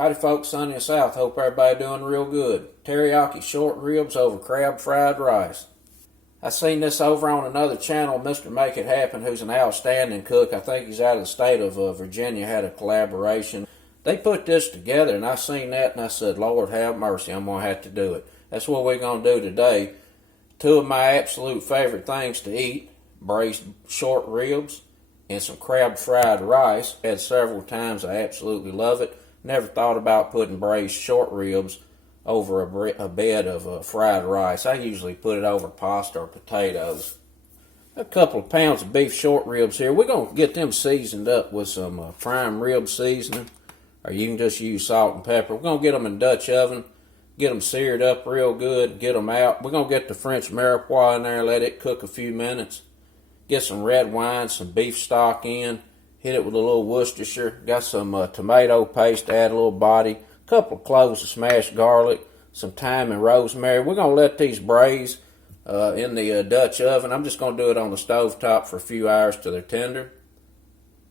Howdy folks, Sunny and South. Hope everybody doing real good. Teriyaki short ribs over crab fried rice. I seen this over on another channel, Mr. Make It Happen, who's an outstanding cook. I think he's out of the state of Virginia, had a collaboration. They put this together and I seen that and I said, Lord have mercy, I'm going to have to do it. That's what we're going to do today. Two of my absolute favorite things to eat, braised short ribs and some crab fried rice. Had several times, I absolutely love it. Never thought about putting braised short ribs over a bed of fried rice. I usually put it over pasta or potatoes. A couple of pounds of beef short ribs here. We're going to get them seasoned up with some prime rib seasoning, or you can just use salt and pepper. We're going to get them in Dutch oven, get them seared up real good, get them out. We're going to get the French mirepoix in there, let it cook a few minutes. Get some red wine, some beef stock in. Hit it with a little Worcestershire. Got some tomato paste to add a little body. A couple of cloves of smashed garlic. Some thyme and rosemary. We're going to let these braise in the Dutch oven. I'm just going to do it on the stove top for a few hours till they're tender.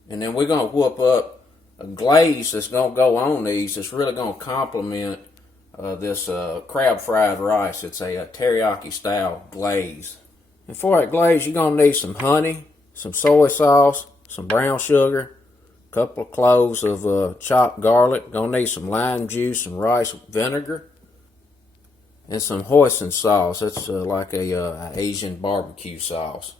And then we're going to whoop up a glaze that's going to go on these. It's really going to complement this crab fried rice. It's a teriyaki style glaze. And for that glaze, you're going to need some honey, some soy sauce, some brown sugar, a couple of cloves of chopped garlic. Gonna need some lime juice and rice vinegar, and some hoisin sauce. That's like a Asian barbecue sauce.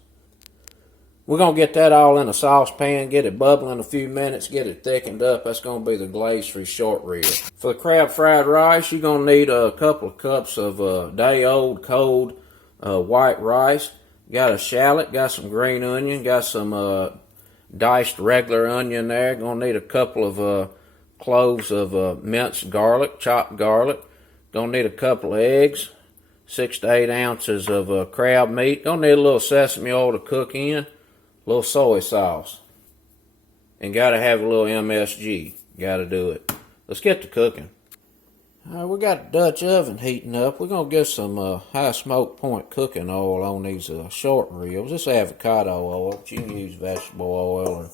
We're gonna get that all in a saucepan, get it bubbling a few minutes, get it thickened up. That's gonna be the glaze for short rib. For the crab fried rice, you're gonna need a couple of cups of day-old cold white rice. Got a shallot, got some green onion, got some diced regular onion there. Gonna need a couple of cloves of minced garlic, chopped garlic. Gonna need a couple of eggs, 6 to 8 ounces of crab meat. Gonna need a little sesame oil to cook in, a little soy sauce. And gotta have a little MSG. Gotta do it. Let's get to cooking. We got the Dutch oven heating up. We're going to get some high smoke point cooking oil on these short ribs. This avocado oil, but you can use vegetable oil or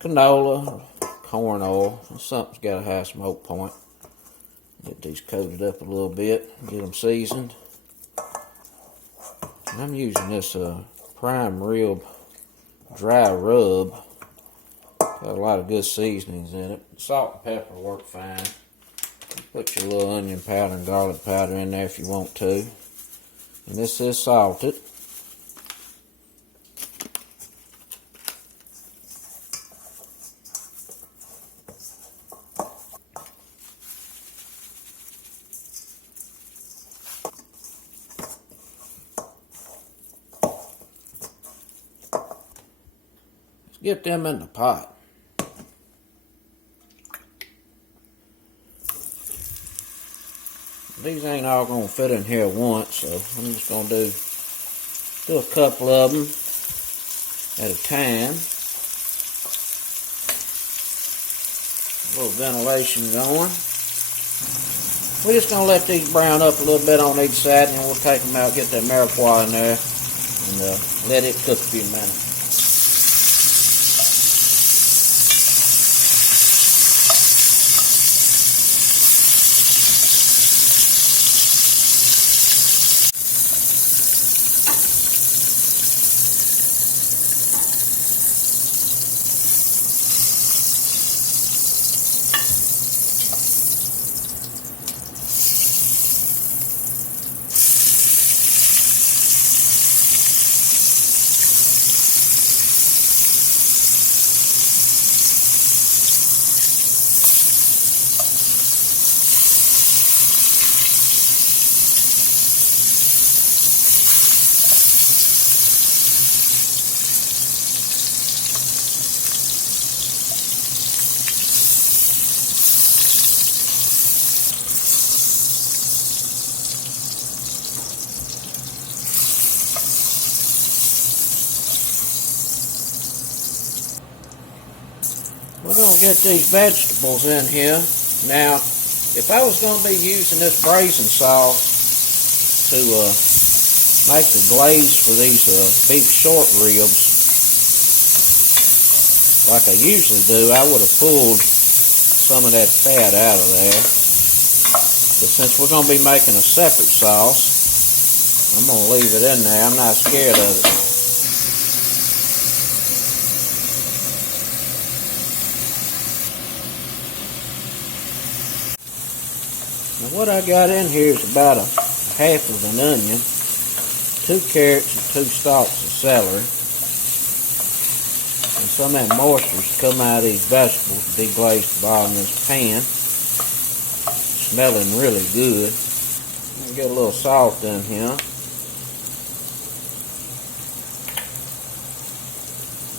canola or corn oil. Something's got a high smoke point. Get these coated up a little bit, get them seasoned. And I'm using this prime rib dry rub. Got a lot of good seasonings in it. Salt and pepper work fine. Put your little onion powder and garlic powder in there if you want to. And this is salted. Let's get them in the pot. These ain't all going to fit in here at once, so I'm just going to do a couple of them at a time. A little ventilation going. We're just going to let these brown up a little bit on each side, and then we'll take them out, get that mirepoix in there, and let it cook a few minutes. We're going to get these vegetables in here. Now, if I was going to be using this braising sauce to make the glaze for these beef short ribs, like I usually do, I would have pulled some of that fat out of there. But since we're going to be making a separate sauce, I'm going to leave it in there. I'm not scared of it. Now what I got in here is about a half of an onion, 2 carrots, and 2 stalks of celery. And some of that moisture's come out of these vegetables, deglazed the bottom of this pan. Smelling really good. I'll get a little salt in here.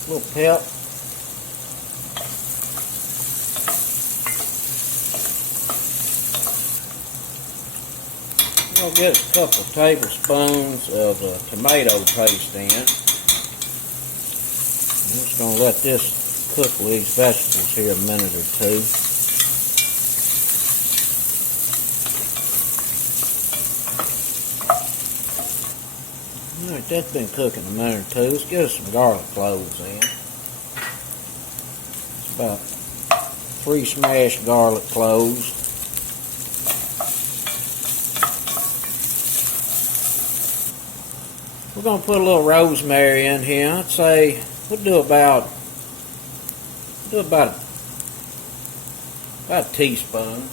A little pep. I'll get a couple of tablespoons of tomato paste in. I'm just going to let this cook with these vegetables here a minute or two. Alright, that's been cooking a minute or two. Let's get us some garlic cloves in. It's about 3 smashed garlic cloves. We're going to put a little rosemary in here. I'd say we'll do about a teaspoon.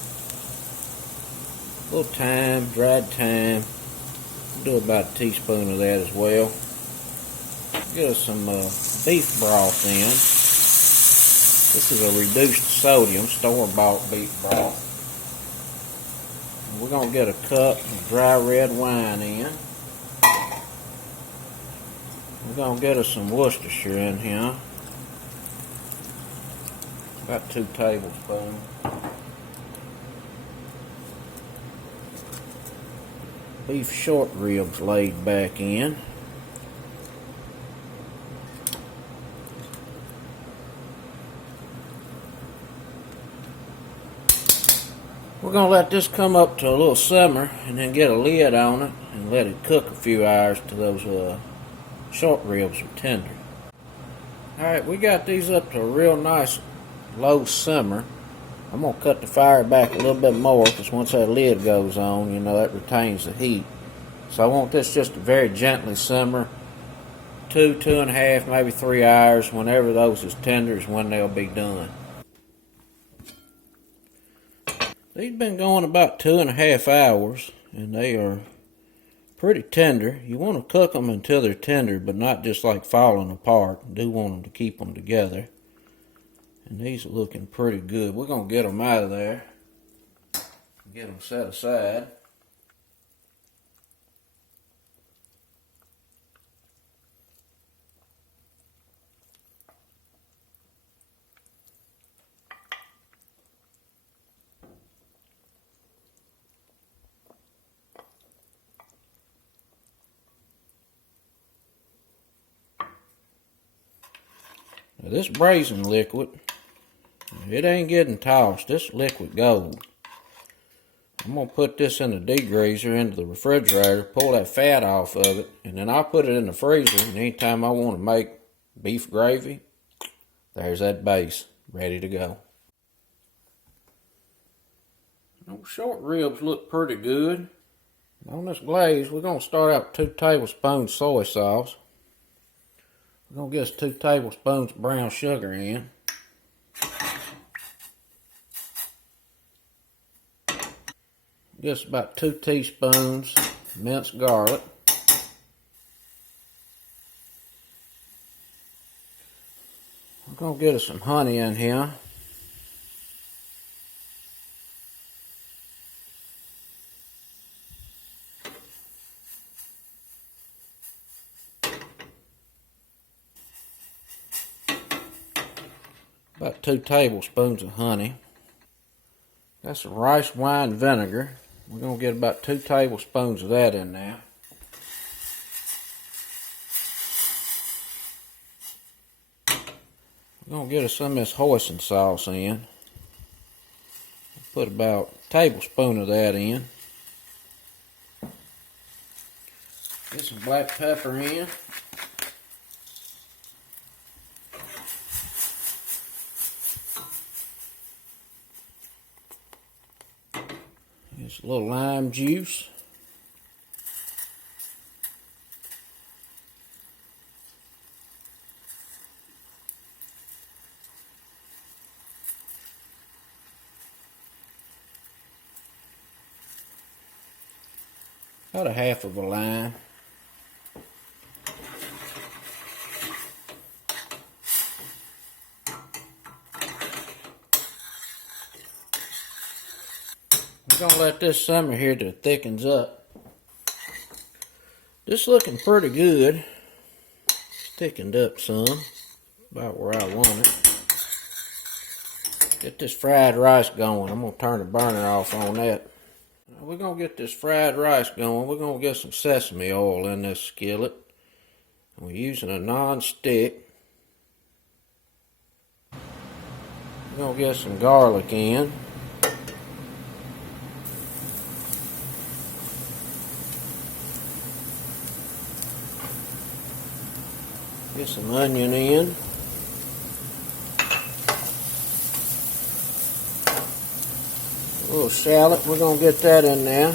A little thyme, dried thyme. We'll do about a teaspoon of that as well. Get us some beef broth in. This is a reduced sodium store-bought beef broth. And we're going to get a cup of dry red wine in. We're going to get us some Worcestershire in here. About 2 tablespoons. Beef short ribs laid back in. We're going to let this come up to a little simmer and then get a lid on it and let it cook a few hours till those short ribs are tender. Alright, we got these up to a real nice low simmer. I'm going to cut the fire back a little bit more because once that lid goes on, you know, that retains the heat. So I want this just to very gently simmer. 2.5, maybe 3 hours. Whenever those is tender is when they'll be done. These been going about 2.5 hours and they are pretty tender. You want to cook them until they're tender, but not just like falling apart. You do want them to keep them together. And these are looking pretty good. We're going to get them out of there. Get them set aside. Now this braising liquid, it ain't getting tossed. This liquid gold. I'm going to put this in the degreaser into the refrigerator, pull that fat off of it, and then I'll put it in the freezer. And anytime I want to make beef gravy, there's that base ready to go. Those short ribs look pretty good. On this glaze, we're going to start out with 2 tablespoons soy sauce. We're going to get us 2 tablespoons of brown sugar in. Get us about 2 teaspoons minced garlic. We're going to get us some honey in here. About 2 tablespoons of honey. Got some rice wine vinegar. We're going to get about 2 tablespoons of that in there. We're going to get us some of this hoisin sauce in. Put about a tablespoon of that in. Get some black pepper in. Just a little lime juice. About a half of a lime. We're gonna let this simmer here till it thickens up. This looking pretty good. It's thickened up some, about where I want it. Get this fried rice going. I'm gonna turn the burner off on that. Now we're gonna get this fried rice going. We're gonna get some sesame oil in this skillet. We're using a non-stick. We're gonna get some garlic in. Get some onion in. A little shallot, we're going to get that in now.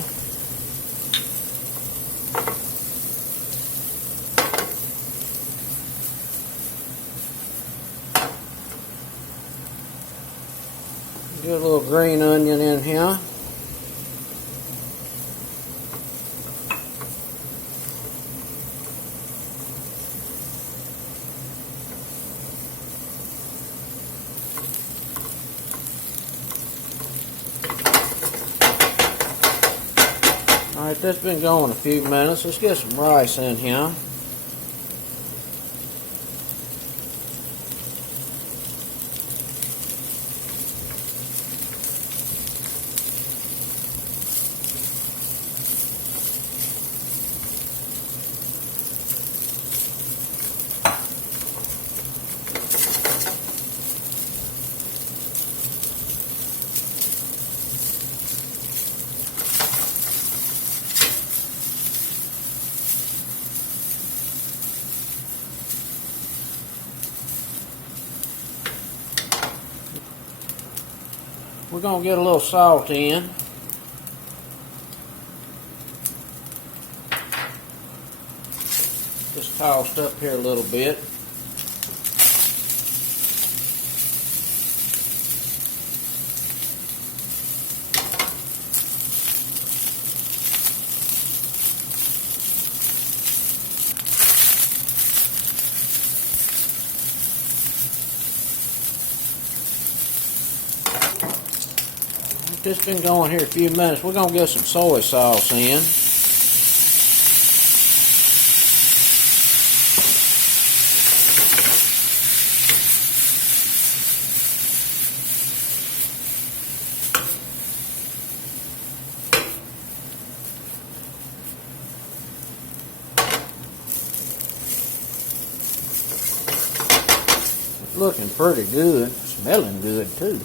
Get a little green onion in here. Alright, that's been going a few minutes. Let's get some rice in here. We're going to get a little salt in. Just tossed up here a little bit. Just been going here a few minutes. We're going to get some soy sauce in. It's looking pretty good. Smelling good too.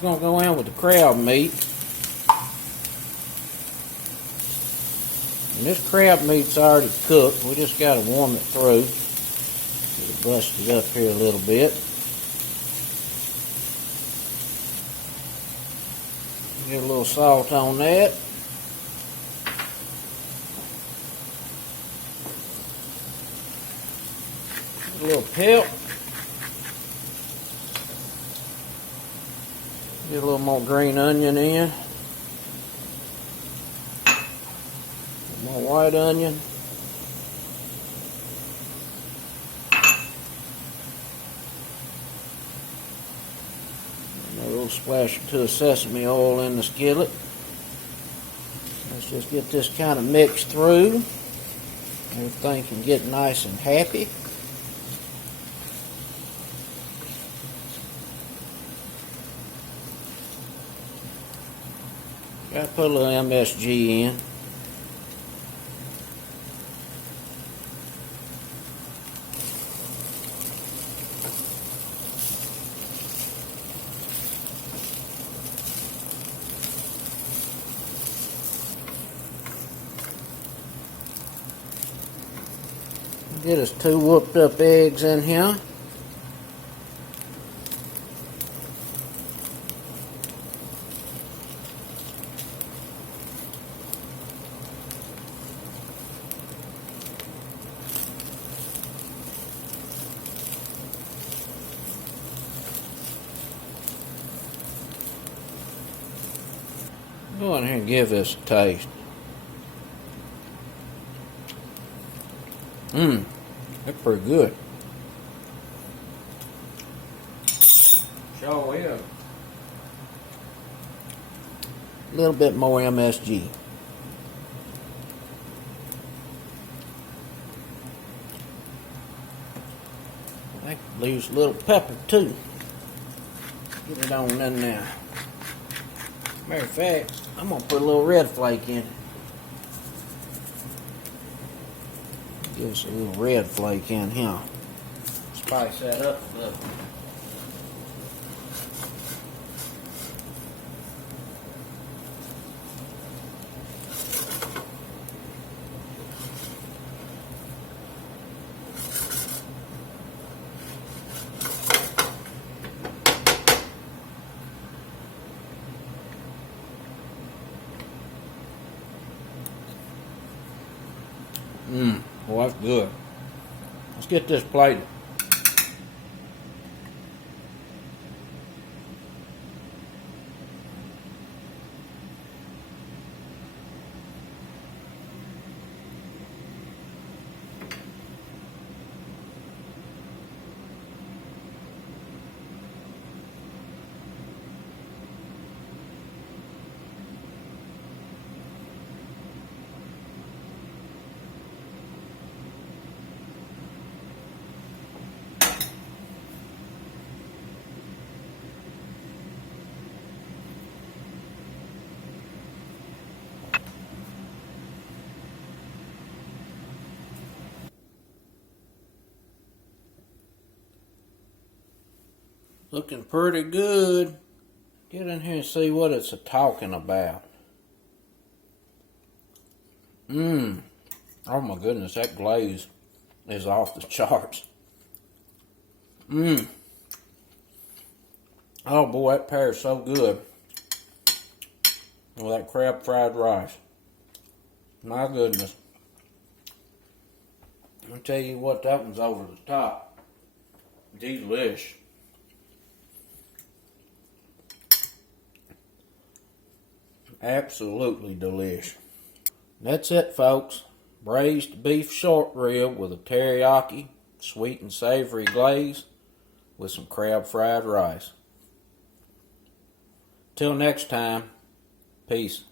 We're going to go in with the crab meat. And this crab meat's already cooked. We just got to warm it through. Get it busted up here a little bit. Get a little salt on that. A little pep. Get a little more green onion in. More white onion. And a little splash or two of sesame oil in the skillet. Let's just get this kind of mixed through. Everything can get nice and happy. Got to put a little MSG in. Get us 2 whooped up eggs in here. Go in here and give this a taste. That's pretty good. Sure is. A little bit more MSG. I could use a little pepper too. Get it on in there. Matter of fact, I'm gonna put a little red flake in it. Give us a little red flake in here. Spice that up a little. Well, that's good. Let's get this plated. Looking pretty good. Get in here and see what it's talking about. Oh my goodness, that glaze is off the charts. Oh boy, that pairs so good with that crab fried rice. My goodness. I'll tell you what, that one's over the top. Delish. Absolutely delish. That's it, folks. Braised beef short rib with a teriyaki, sweet and savory glaze with some crab fried rice. Till next time, peace.